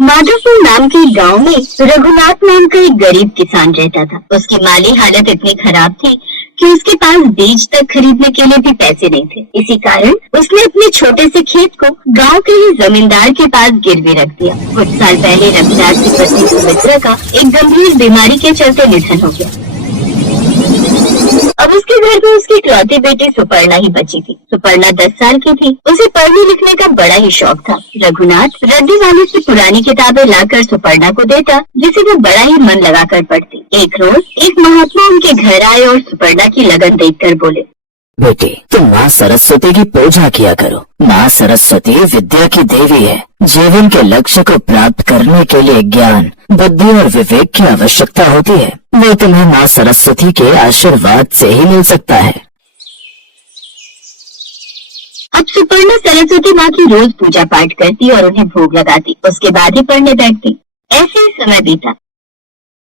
माधोपुर नाम के गांव में रघुनाथ नाम का एक गरीब किसान रहता था। उसकी माली हालत इतनी खराब थी कि उसके पास बीज तक खरीदने के लिए भी पैसे नहीं थे। इसी कारण उसने अपने छोटे से खेत को गांव के ही जमींदार के पास गिरवी रख दिया। कुछ साल पहले रघुनाथ की पत्नी सुमित्रा का एक गंभीर बीमारी के चलते निधन हो गया। अब उसके घर में उसकी इकलौती बेटी सुपर्णा ही बची थी। सुपर्णा 10 साल की थी। उसे पढ़ने लिखने का बड़ा ही शौक था। रघुनाथ रद्दी वाले से पुरानी किताबें लाकर सुपर्णा को देता, जिसे वो बड़ा ही मन लगाकर पढ़ती। एक रोज एक महात्मा उनके घर आए और सुपर्णा की लगन देखकर बोले, बेटी, तुम माँ सरस्वती की पूजा किया करो। माँ सरस्वती विद्या की देवी है। जीवन के लक्ष्य को प्राप्त करने के लिए ज्ञान, बुद्धि और विवेक की आवश्यकता होती है। वो तुम्हें माँ सरस्वती के आशीर्वाद से ही मिल सकता है। अब सुपर्णा सरस्वती माँ की रोज पूजा पाठ करती और उन्हें भोग लगाती। उसके बाद ही पढ़ने बैठती। ऐसे ही समय बीता।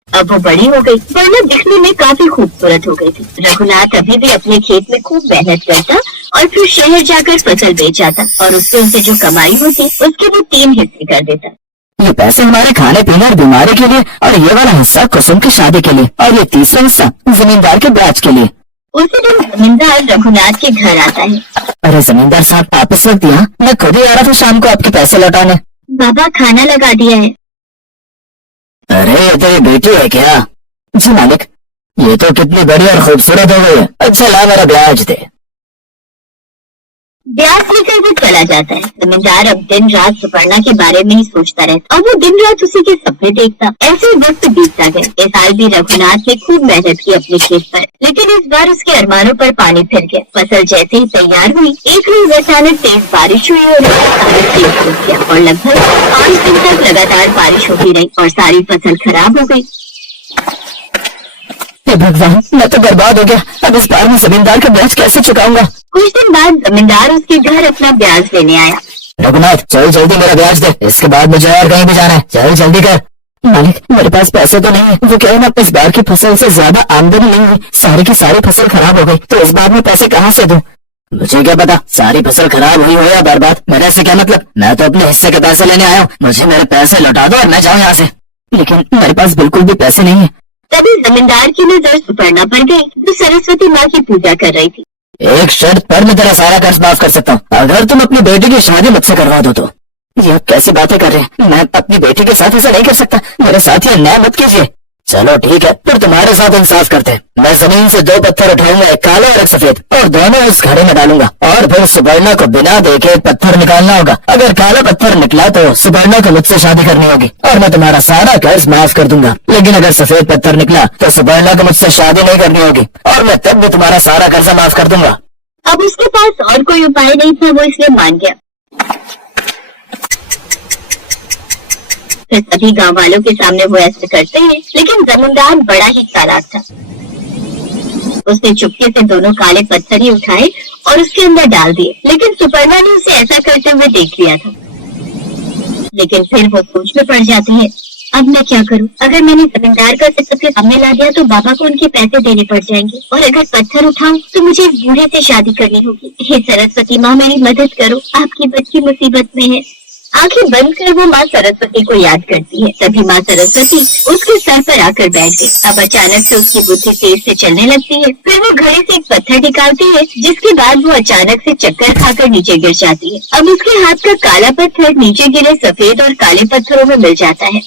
अब वो बड़ी हो गई, वरना दिखने में काफी खूबसूरत हो गई थी। रघुनाथ अभी भी अपने खेत में खूब मेहनत करता और फिर शहर जाकर फसल बेच आता और उससे उनसे जो कमाई होती उसके वो 3 हिस्से कर देता। ये पैसे हमारे खाने पीने और बीमारी के लिए, और ये वाला हिस्सा कुसुम की शादी के लिए, और ये तीसरा हिस्सा जमींदार के ब्याज के लिए। उसी दिन जमींदार रघुनाथ के घर आता है। अरे जमींदार साहब, आप इस वक्त यहाँ? मैं खुद ही आ रहा था शाम को आपके पैसे लौटाने। बाबा खाना लगा दिया है। अरे ये तो ये बेटी है क्या? जी मालिक, ये तो कितनी बड़ी और खूबसूरत हो गई है। अच्छा ला, मेरा ब्याज दे। ब्याज लेकर वो चला जाता है। जमींदार अब दिन रात सुपर्णा के बारे में ही सोचता रहता और वो दिन रात उसी के सपने देखता। ऐसे ही वक्त बीतता गया। इस साल भी रघुनाथ ने खूब मेहनत की अपने खेत पर, लेकिन इस बार उसके अरमानों पर पानी फिर गया। फसल जैसे ही तैयार हुई, एक रोज अचानक तेज बारिश हुई और तेज हो गया और लगभग 5 दिन तक लगातार बारिश होती रही और सारी फसल खराब हो गई। हे भगवान, मैं तो बर्बाद हो गया। अब इस बार मैं जमींदार का ब्याज कैसे चुकाऊंगा? कुछ दिन बाद जमींदार उसके घर अपना ब्याज लेने आया। रघुनाथ, चल जल्दी मेरा ब्याज दे, इसके बाद मुझे और कहीं भी जाना है। चल जल्दी कर। मालिक, मेरे पास पैसे तो नहीं है। वो कह ना, इस बार की फसल से ज्यादा आमदनी नहीं हुई। सारी की सारी फसल खराब हो गई, तो इस बार मैं पैसे कहाँ से दूं? मुझे क्या पता सारी फसल खराब हुई हो या बर्बाद। मेरे से क्या मतलब? मैं तो अपने हिस्से के पैसे लेने आया हूँ। मुझे मेरे पैसे लौटा दो और मैं जाऊँ यहाँ से। लेकिन मेरे पास बिल्कुल भी पैसे नहीं है। तभी जमींदार की नजर सुपर्णा पर गई, जो सरस्वती माँ की पूजा कर रही थी। एक शर्त पर मैं तेरा सारा कर्ज माफ कर सकता हूँ, अगर तुम अपनी बेटी की शादी मुझसे करवा दो तो। ये आप कैसी बातें कर रहे हैं? मैं अपनी बेटी के साथ ऐसा नहीं कर सकता। मेरे साथ ये अन्याय मत कीजिए। चलो ठीक है, फिर तुम्हारे साथ इंसाफ करते हैं। मैं जमीन से 2 पत्थर उठाऊंगा, एक काला और एक सफेद, और दोनों उस घड़े में डालूंगा, और फिर सुपर्णा को बिना देखे एक पत्थर निकालना होगा। अगर काला पत्थर निकला तो सुपर्णा को मुझसे शादी करनी होगी और मैं तुम्हारा सारा कर्ज माफ कर दूंगा। लेकिन अगर सफेद पत्थर निकला तो सुपर्णा को मुझसे शादी नहीं करनी होगी और मैं तब भी तुम्हारा सारा कर्जा माफ कर दूंगा। अब उसके पास और कोई उपाय नहीं था, वो इसलिए मान गया। फिर सभी गांव वालों के सामने वो ऐसे करते हैं, लेकिन जमींदार बड़ा ही चालाक था। उसने चुपके से दोनों काले पत्थर ही उठाए और उसके अंदर डाल दिए, लेकिन सुपर्णा ने उसे ऐसा करते हुए देख लिया था। लेकिन फिर वो सोच में पड़ जाती है, अब मैं क्या करूं? अगर मैंने जमींदार का सबके सामने ला दिया तो बाबा को उनके पैसे देने पड़ जाएंगे, और अगर पत्थर उठाऊं तो मुझे इस बूढ़े से शादी करनी होगी। हे सरस्वती माँ, मेरी मदद करो, आपकी बच्ची मुसीबत में है। आंखें बंद कर वो माँ सरस्वती को याद करती है। तभी माँ सरस्वती उसके सर पर आकर बैठ गई। अब अचानक से उसकी बुद्धि तेज से चलने लगती है। फिर वो घड़े से एक पत्थर निकालती है, जिसके बाद वो अचानक से चक्कर खाकर नीचे गिर जाती है। अब उसके हाथ का काला पत्थर नीचे गिरे सफेद और काले पत्थरों में मिल जाता है।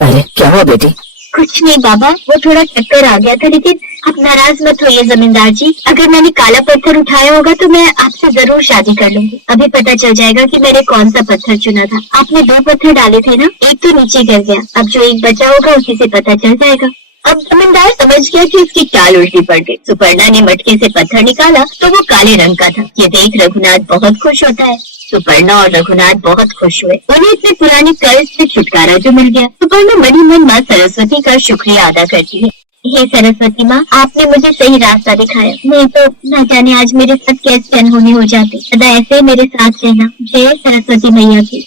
अरे क्या हुआ बेटी? कुछ नहीं बाबा, वो थोड़ा चक्कर आ गया था, लेकिन आप नाराज मत होइए जमींदार जी। अगर मैंने काला पत्थर उठाया होगा तो मैं आपसे जरूर शादी कर लूंगी। अभी पता चल जाएगा कि मैंने कौन सा पत्थर चुना था। आपने 2 पत्थर डाले थे ना, एक तो नीचे गिर गया, अब जो एक बचा होगा उसी से पता चल जाएगा। अब जमींदार समझ गया कि उसकी चाल उल्टी पड़ गई। सुपर्णा ने मटके से पत्थर निकाला तो वो काले रंग का था। ये देख रघुनाथ बहुत खुश होता है। सुपर्णा और रघुनाथ बहुत खुश हुए। उन्हें इतने पुराने कर्ज से छुटकारा जो मिल गया। सुपर्णा मन ही मन माँ सरस्वती का शुक्रिया अदा करती है। हे सरस्वती माँ, आपने मुझे सही रास्ता दिखाया, नहीं तो न जाने आज मेरे साथ कैसे अनहोनी हो जाती। सदा ऐसे मेरे साथ रहना। जय सरस्वती मैया की।